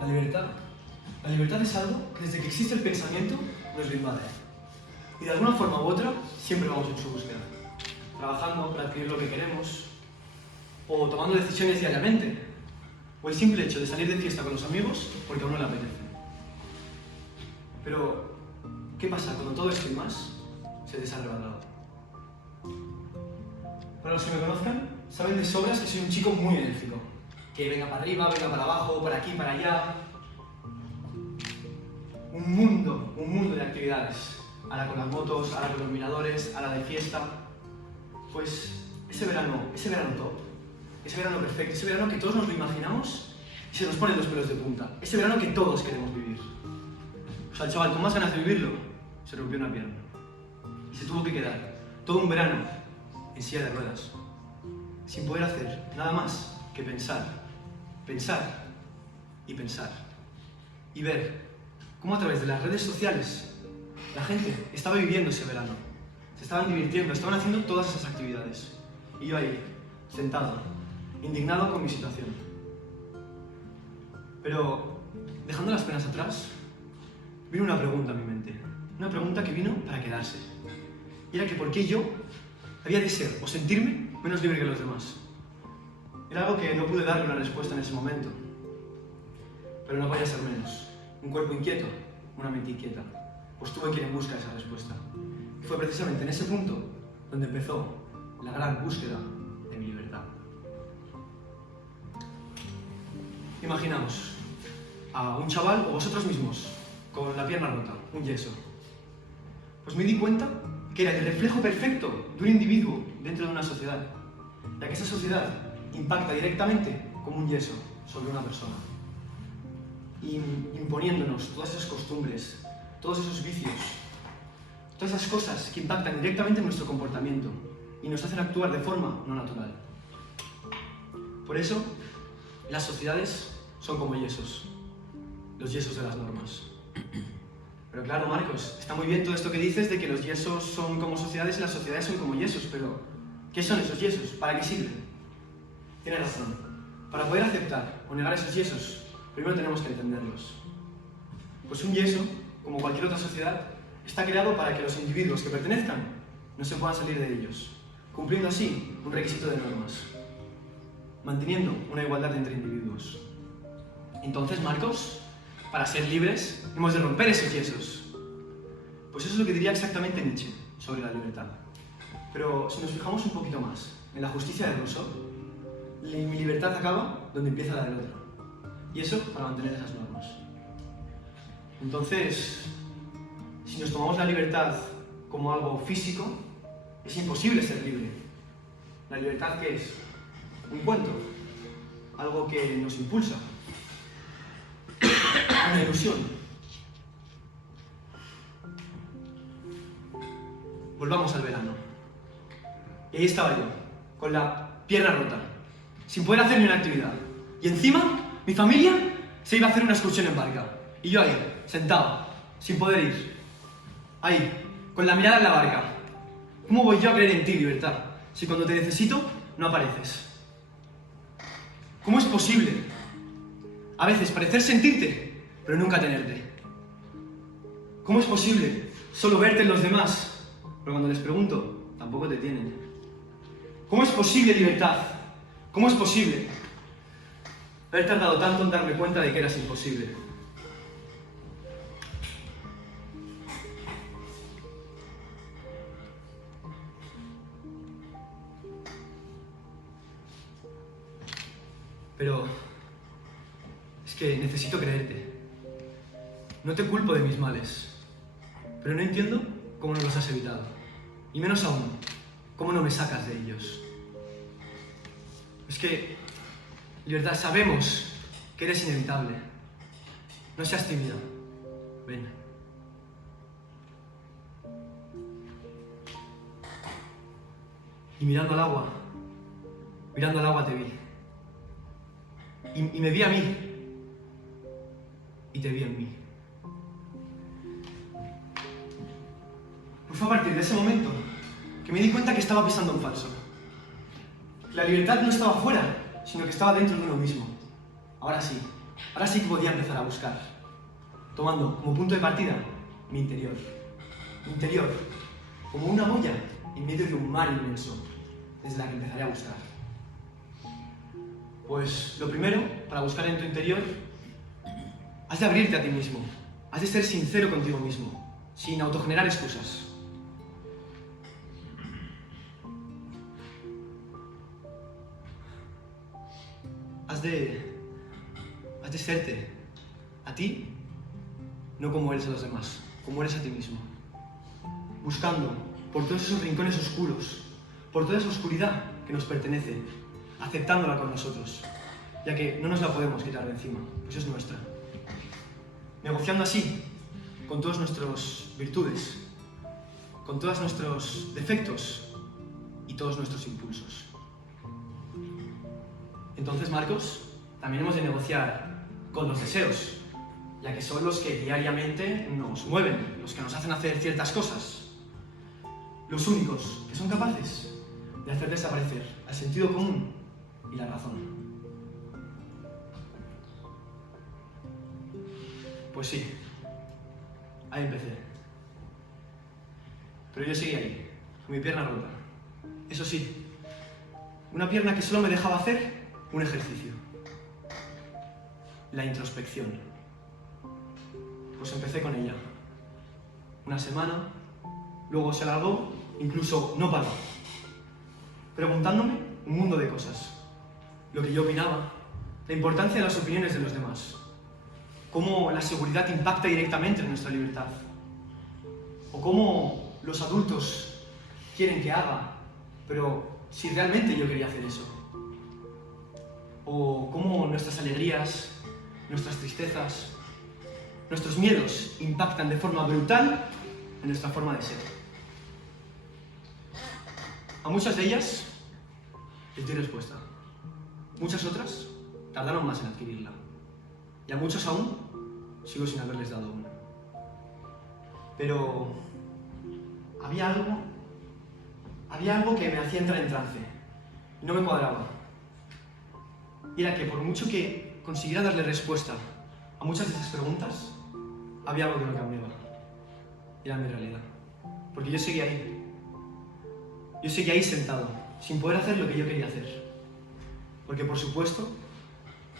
La libertad. La libertad es algo que desde que existe el pensamiento nos lo invade. Y de alguna forma u otra siempre vamos en su búsqueda. Trabajando para adquirir lo que queremos, o tomando decisiones diariamente, o el simple hecho de salir de fiesta con los amigos porque a uno le apetece. Pero, ¿qué pasa cuando todo esto y más se te es arrebatado? Para los que me conozcan, saben de sobras que soy un chico muy enérgico. Que venga para arriba, venga para abajo, para aquí, para allá. Un mundo de actividades. Ahora con las motos, ahora con los miradores, ahora de fiesta. Pues ese verano top, ese verano perfecto, ese verano que todos nos lo imaginamos y se nos ponen los pelos de punta. Ese verano que todos queremos vivir. O sea, el chaval con más ganas de vivirlo, se rompió una pierna. Y se tuvo que quedar todo un verano en silla de ruedas, sin poder hacer nada más que pensar, pensar y pensar. Y ver cómo a través de las redes sociales la gente estaba viviendo ese verano. Se estaban divirtiendo, estaban haciendo todas esas actividades. Y yo ahí, sentado, indignado con mi situación. Pero, dejando las penas atrás, vino una pregunta a mi mente. Una pregunta que vino para quedarse. Y era que por qué yo había de ser o sentirme menos libre que los demás. Era algo que no pude darle una respuesta en ese momento. Pero no podía ser menos. Un cuerpo inquieto, una mente inquieta. Pues tuve que ir en busca de esa respuesta. Y fue precisamente en ese punto donde empezó la gran búsqueda de mi libertad. Imaginaos a un chaval o vosotros mismos con la pierna rota, un yeso. Pues me di cuenta que era el reflejo perfecto de un individuo dentro de una sociedad, ya que esa sociedad impacta directamente como un yeso sobre una persona, imponiéndonos todas esas costumbres, todos esos vicios, todas esas cosas que impactan directamente en nuestro comportamiento y nos hacen actuar de forma no natural. Por eso, las sociedades son como yesos, los yesos de las normas. Pero claro, Marcos, está muy bien todo esto que dices de que los yesos son como sociedades y las sociedades son como yesos, pero ¿qué son esos yesos? ¿Para qué sirven? Tienes razón. Para poder aceptar o negar esos yesos, primero tenemos que entenderlos. Pues un yeso, como cualquier otra sociedad, está creado para que los individuos que pertenezcan no se puedan salir de ellos, cumpliendo así un requisito de normas, manteniendo una igualdad entre individuos. Entonces, Marcos, para ser libres, hemos de romper esos yesos. Pues eso es lo que diría exactamente Nietzsche sobre la libertad. Pero si nos fijamos un poquito más en la justicia de Rousseau, mi libertad acaba donde empieza la del otro. Y eso para mantener esas normas. Entonces, si nos tomamos la libertad como algo físico, es imposible ser libre. ¿La libertad qué es? Un cuento, algo que nos impulsa, una ilusión. Volvamos al verano. Y ahí estaba yo, con la pierna rota, sin poder hacer ni una actividad. Y encima, mi familia se iba a hacer una excursión en barca. Y yo ahí, sentado, sin poder ir. Ahí, con la mirada en la barca. ¿Cómo voy yo a creer en ti, libertad, si cuando te necesito, no apareces? ¿Cómo es posible a veces parecer sentirte, pero nunca tenerte? ¿Cómo es posible solo verte en los demás, pero cuando les pregunto, tampoco te tienen? ¿Cómo es posible, libertad? ¿Cómo es posible haber tardado tanto en darme cuenta de que eras imposible? Pero es que necesito creerte. No te culpo de mis males, pero no entiendo cómo no los has evitado. Y menos aún, cómo no me sacas de ellos. Es que, libertad, sabemos que eres inevitable. No seas tímida. Ven. Y mirando al agua te vi. Y me vi a mí. Y te vi en mí. Pues fue a partir de ese momento que me di cuenta que estaba pisando un falso. La libertad no estaba fuera, sino que estaba dentro de uno mismo. ahora sí que podía empezar a buscar, tomando como punto de partida mi interior. Mi interior, como una boya en medio de un mar inmenso, desde la que empezaré a buscar. Pues lo primero, para buscar en tu interior, has de abrirte a ti mismo, has de ser sincero contigo mismo, sin autogenerar excusas. Has de serte a ti, no como eres a los demás, como eres a ti mismo. Buscando por todos esos rincones oscuros, por toda esa oscuridad que nos pertenece, aceptándola con nosotros, ya que no nos la podemos quitar de encima, pues es nuestra. Negociando así con todas nuestras virtudes, con todos nuestros defectos y todos nuestros impulsos. Entonces, Marcos, también hemos de negociar con los deseos, ya que son los que diariamente nos mueven, los que nos hacen hacer ciertas cosas. Los únicos que son capaces de hacer desaparecer el sentido común y la razón. Pues sí, ahí empecé. Pero yo seguí ahí, con mi pierna rota. Eso sí, una pierna que solo me dejaba hacer un ejercicio. La introspección. Pues empecé con ella. Una semana, luego se alargó, incluso no paró. Preguntándome un mundo de cosas. Lo que yo opinaba, la importancia de las opiniones de los demás, cómo la seguridad impacta directamente en nuestra libertad, o cómo los adultos quieren que haga, pero si realmente yo quería hacer eso, o cómo nuestras alegrías, nuestras tristezas, nuestros miedos impactan de forma brutal en nuestra forma de ser. A muchas de ellas les di respuesta. Muchas otras tardaron más en adquirirla. Y a muchos aún sigo sin haberles dado una. Pero había algo que me hacía entrar en trance. Y no me cuadraba. Y era que por mucho que consiguiera darle respuesta a muchas de esas preguntas, había algo que no cambiaba. Era mi realidad. Porque yo seguía ahí. Yo seguía ahí sentado, sin poder hacer lo que yo quería hacer. Porque, por supuesto,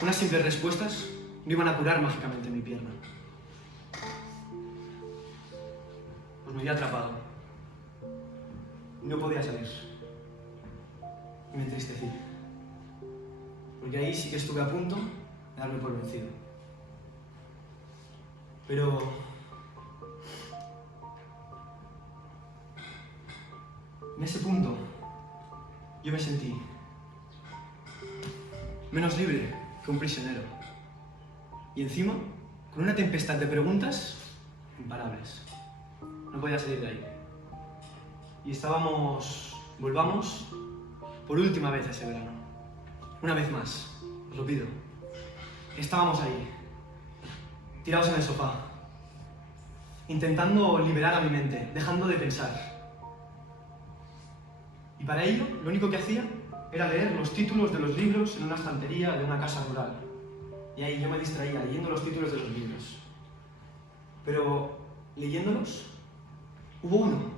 unas simples respuestas no iban a curar mágicamente mi pierna. Pues me había atrapado. No podía salir. Y me entristecí. Porque ahí sí que estuve a punto de darme por vencido. Pero en ese punto yo me sentí menos libre que un prisionero. Y encima, con una tempestad de preguntas imparables. No podía salir de ahí. Y volvamos por última vez ese verano. Una vez más, os lo pido. Estábamos ahí, tirados en el sofá, intentando liberar a mi mente, dejando de pensar. Y para ello, lo único que hacía era leer los títulos de los libros en una estantería de una casa rural. Y ahí yo me distraía leyendo los títulos de los libros. Pero leyéndolos, hubo uno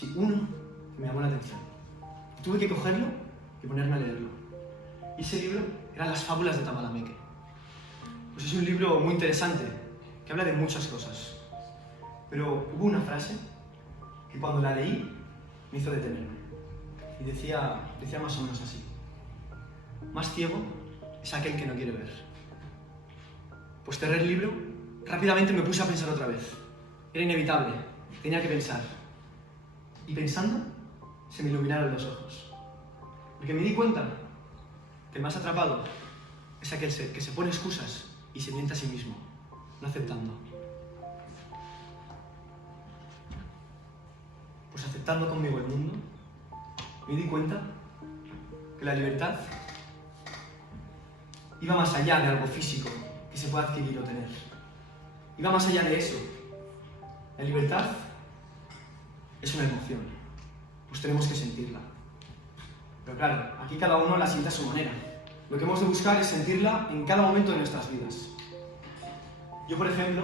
que me llamó la atención. Tuve que cogerlo y ponerme a leerlo. Y ese libro eran Las fábulas de Tamalameque. Pues es un libro muy interesante, que habla de muchas cosas. Pero hubo una frase que cuando la leí me hizo detenerme. Y decía más o menos así: más ciego es aquel que no quiere ver. Pues cerré el libro, rápidamente me puse a pensar otra vez. Era inevitable, tenía que pensar. Y pensando, se me iluminaron los ojos. Porque me di cuenta que el más atrapado es aquel ser que se pone excusas y se miente a sí mismo, no aceptando. Pues aceptando conmigo el mundo, me di cuenta que la libertad iba más allá de algo físico que se puede adquirir o tener. Iba más allá de eso. La libertad es una emoción, pues tenemos que sentirla. Pero claro, aquí cada uno la siente a su manera. Lo que hemos de buscar es sentirla en cada momento de nuestras vidas. Yo, por ejemplo,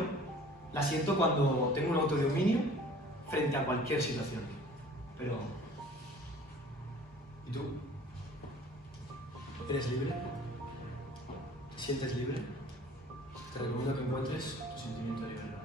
la siento cuando tengo un autodominio frente a cualquier situación. Pero... ¿y tú? ¿Eres libre? ¿Te sientes libre? Te recomiendo que encuentres tu sentimiento de libertad.